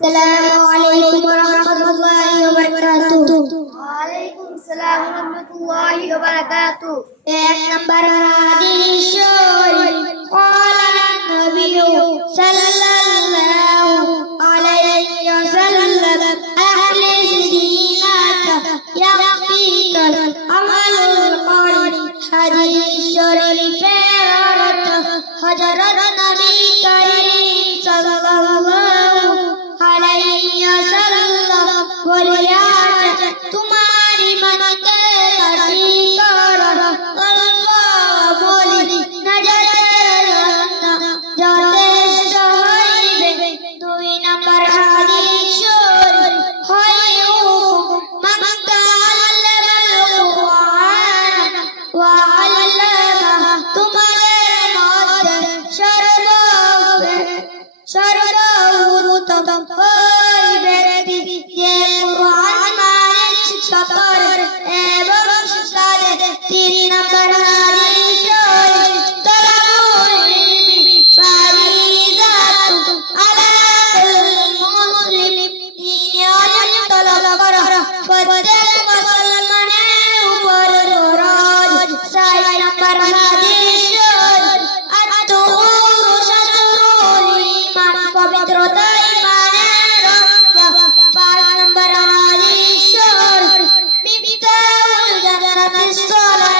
Assalamualaikum warahmatullahi wabarakatuh. Waalaikumsalam warahmatullahi wabarakatuh. এক নম্বর হাদিস শরীফ قال النبي صلى الله عليه وسلم أخلص دينك يكفيك العمل القليل হাদিস শরীফের অর্থ হযরত নবী করিম সাল্লাল্লাহু আলাইহি ওয়াসাল্লাম বলেছেন তোমার ঈমানকে কাটি করো অল্প বলি নজরের জন্য যথেষ্ট হইবে। দুই নম্বর হাদিস শরীফ হয় মান তাআল্লামাল কুরআন ওয়া আল্লামা তোমাদের মধ্যে সর্বোত্তম ওই ব্যক্তি যে কুরআন মানে শিক্ষা করে এবং শিক্ষা দেয়। তিন নম্বর হাদিস শরীফ তালাবুল ইলমি ফারিদাতুন আলা কুল্লি মুসলিম দ্বীনে ইলম তলব করা প্রত্যেক মুসলমানের উপর ফরজ। চার নম্বর হাদিস শরীফ আত-তুহুরু শাতরুল ঈমান পবিত্রতা ঈমানের অঙ্গ। পাঁচ নম্বর হাদিস শরীফ মিফতাহুল জান্নাতিস সালাহ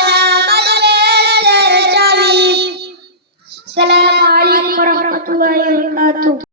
আমাদের চাবি। আসসালামু আলাইকুম ওয়া রাহমাতুল্লাহি ওয়া বারাকাতুহু।